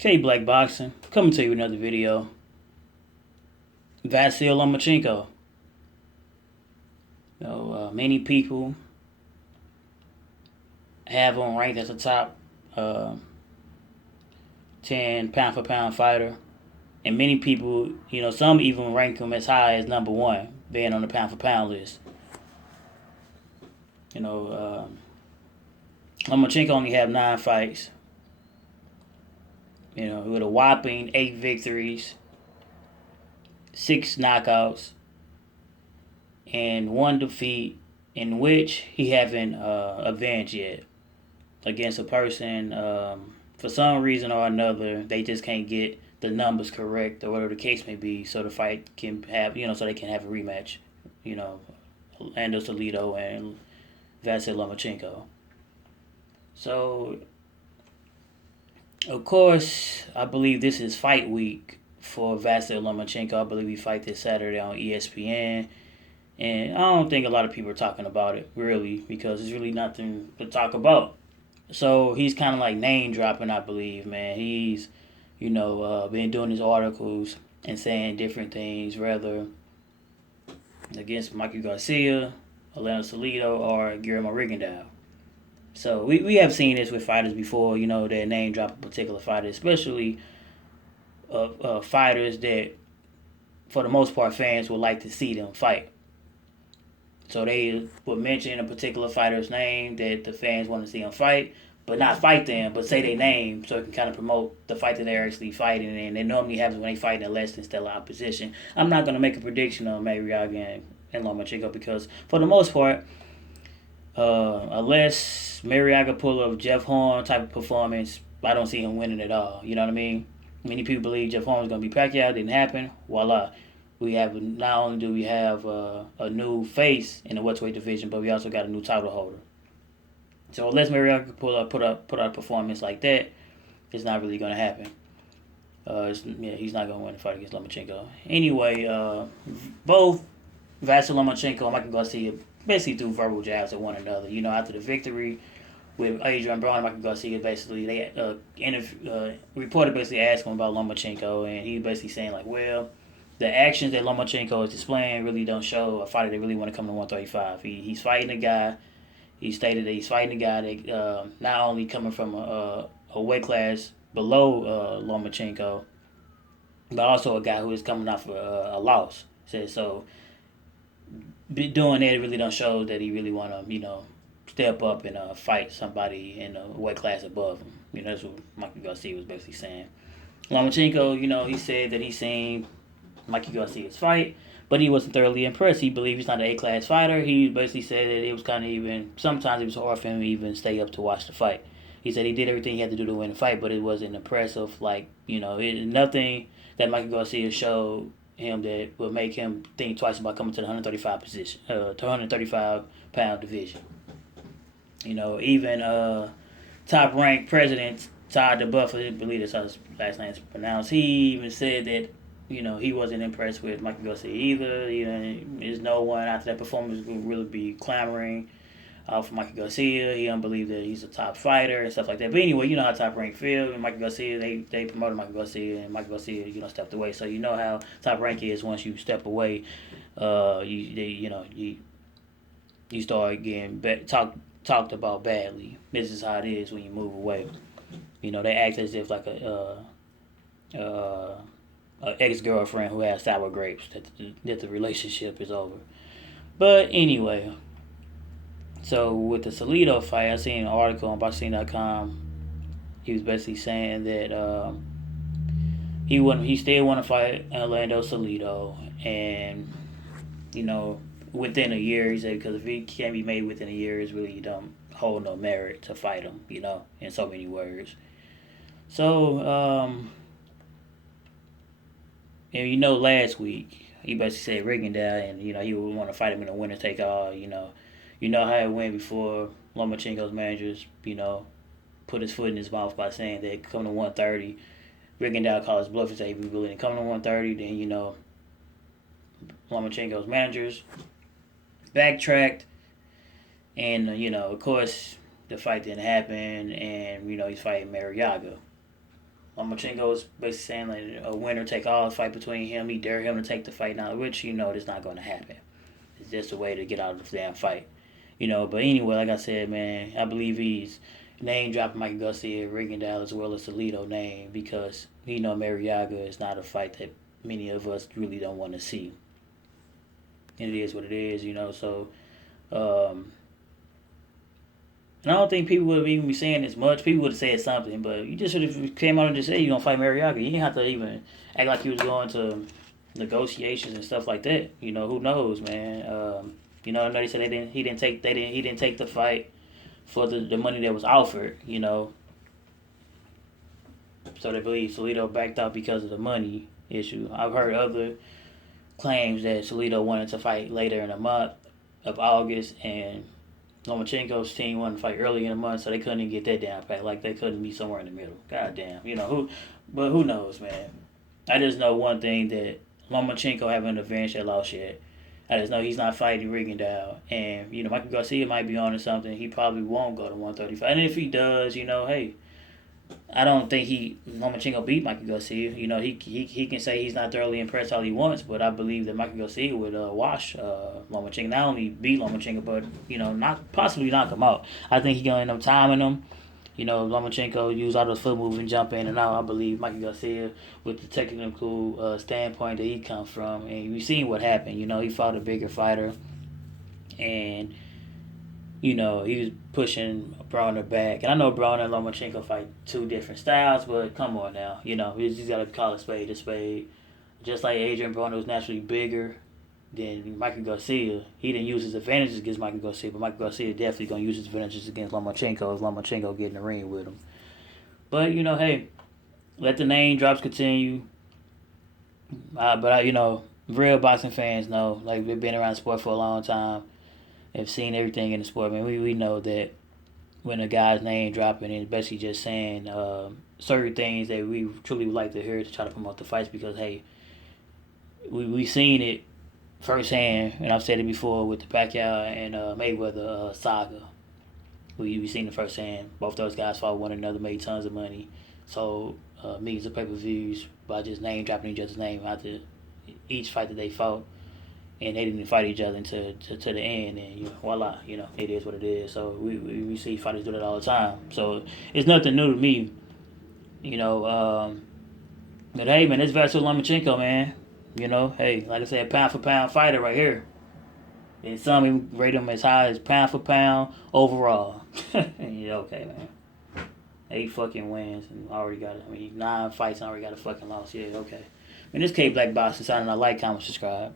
K Black Boxing, coming to you with another video. Vasyl Lomachenko. Many people have him ranked as a top 10 pound for pound fighter. And many people, some even rank him as high as number one, being on the pound for pound list. Lomachenko only have 9 fights. With a whopping 8 victories, 6 knockouts, and 1 defeat, in which he haven't avenged yet against a person. For some reason or another, they just can't get the numbers correct or whatever the case may be, so the fight can have, so they can have a rematch. Lando Toledo and Vasyl Lomachenko. So, of course, I believe this is fight week for Vasyl Lomachenko. I believe he fight this Saturday on ESPN. And I don't think a lot of people are talking about it, really, because there's really nothing to talk about. So he's kind of like name dropping, I believe, man. He's, been doing his articles and saying different things, rather against Mikey Garcia, Lando Toledo, or Guillermo Rigondeaux. So we have seen this with fighters before, that name drop a particular fighter, especially fighters that, for the most part, fans would like to see them fight. So they would mention a particular fighter's name that the fans want to see him fight, but not fight them, but say their name so it can kind of promote the fight that they're actually fighting. And it normally happens when they fight in less than stellar opposition. I'm not going to make a prediction on Marriaga and Lomachenko because, for the most part, unless Marriaga pull a Jeff Horn type of performance, I don't see him winning at all. You know what I mean? Many people believe Jeff Horn was going to be Pacquiao. It didn't happen. Voila. We have, not only do we have a new face in the welterweight division, but we also got a new title holder. So unless Marriaga put out a performance like that, it's not really going to happen. He's not going to win the fight against Lomachenko. Anyway, both Vasyl Lomachenko and Mikey Garcia basically threw verbal jabs at one another. After the victory with Adrian Brown and Mikey Garcia, basically they reporter basically asked him about Lomachenko, and he basically saying like, well, the actions that Lomachenko is displaying really don't show a fighter that really want to come to 135. He's fighting a guy. He stated that he's fighting a guy that not only coming from a weight class below Lomachenko, but also a guy who is coming off a loss. Says so. Doing that really don't show that he really want to step up and fight somebody in a weight class above him. That's what Mikey Garcia was basically saying. Lomachenko, he said that he seen Mikey Garcia's fight, but he wasn't thoroughly impressed. He believed he's not an A-class fighter. He basically said that it was kind of sometimes it was hard for him to even stay up to watch the fight. He said he did everything he had to do to win the fight, but it wasn't impressive. Nothing that Mikey Garcia showed him that would make him think twice about coming to the 135 position, to 135 pound division. Even top ranked president Todd DeBuff, I believe that's how his last name is pronounced. He even said that he wasn't impressed with Mikey Garcia either. There's no one after that performance who really be clamoring for Mikey Garcia. He don't believe that he's a top fighter and stuff like that. But anyway, you know how Top Rank feel. And Mikey Garcia, they promoted Mikey Garcia, and Mikey Garcia, stepped away. So you know how Top Rank is. Once you step away, you start getting talked about badly. This is how it is when you move away. They act as if like a ex-girlfriend who has sour grapes, that the relationship is over. But anyway, so with the Toledo fight, I seen an article on boxing.com. He was basically saying that he still want to fight Orlando Toledo, and within a year, he said, because if he can't be made within a year, it's really don't hold no merit to fight him, in so many words. So and last week he basically said Rigondeaux, and he would want to fight him in a winner take all. You know how it went before Lomachenko's managers, put his foot in his mouth by saying that come to 130. Rigondeaux called his bluff and said he was willing to come to 130. Then Lomachenko's managers backtracked, and of course the fight didn't happen, and he's fighting Marriaga Lomachenko is basically saying like a winner take all fight between him. He dare him to take the fight now, which that's not going to happen. It's just a way to get out of the damn fight. But anyway, like I said, man, I believe he's name dropping Mikey Garcia, Rigondeaux, as well as Toledo name because Mariaga is not a fight that many of us really don't want to see. And it is what it is, So, and I don't think people would even be saying as much. People would have said something, but you just should have came out and just said you're gonna fight Mariaga. You didn't have to even act like you was going to negotiations and stuff like that. Who knows, man. I know they said he didn't take the fight for the money that was offered. So they believe Toledo backed out because of the money issue. I've heard other claims that Toledo wanted to fight later in the month of August, and Lomachenko's team wanted to fight early in the month, so they couldn't even get that down pat. Like they couldn't be somewhere in the middle. God damn, But who knows, man? I just know one thing that Lomachenko haven't avenged that loss yet. I just know he's not fighting Rigondeaux, and Michael Garcia might be on to something. He probably won't go to 135, and if he does, hey. I don't think Lomachenko beat Mikey Garcia. He can say he's not thoroughly impressed all he wants, but I believe that Mikey Garcia would wash Lomachenko. Not only beat Lomachenko, but not possibly knock him out. I think he's gonna end up timing him. Lomachenko use all those foot moves and jump in and out. I believe Mikey Garcia, with the technical standpoint that he comes from, and we've seen what happened. He fought a bigger fighter, and he was pushing Broner back. And I know Broner and Lomachenko fight two different styles, but come on now. He's got to call a spade a spade. Just like Adrian Broner was naturally bigger than Michael Garcia, he didn't use his advantages against Michael Garcia, but Michael Garcia definitely going to use his advantages against Lomachenko if Lomachenko get in the ring with him. But, hey, let the name drops continue. But real boxing fans know, like, we've been around the sport for a long time. Have seen everything in the sport, man. We know that when a guy's name dropping, it's basically just saying certain things that we truly would like to hear to try to promote the fights because, hey, we seen it firsthand, and I've said it before with the Pacquiao and Mayweather saga. We seen it firsthand. Both those guys fought one another, made tons of money, sold millions of pay-per-views by just name dropping each other's name after each fight that they fought. And they didn't fight each other until to the end, and voila, it is what it is. So we see fighters do that all the time. So it's nothing new to me, But hey, man, this Vasyl Lomachenko, man, hey, like I said, pound for pound fighter right here. And some even rate him as high as pound for pound overall. Okay, man. 8 fucking wins and already got it. 9 fights and already got a fucking loss. Yeah, okay. Man, this K Black Boxing signing. I like, comment, subscribe.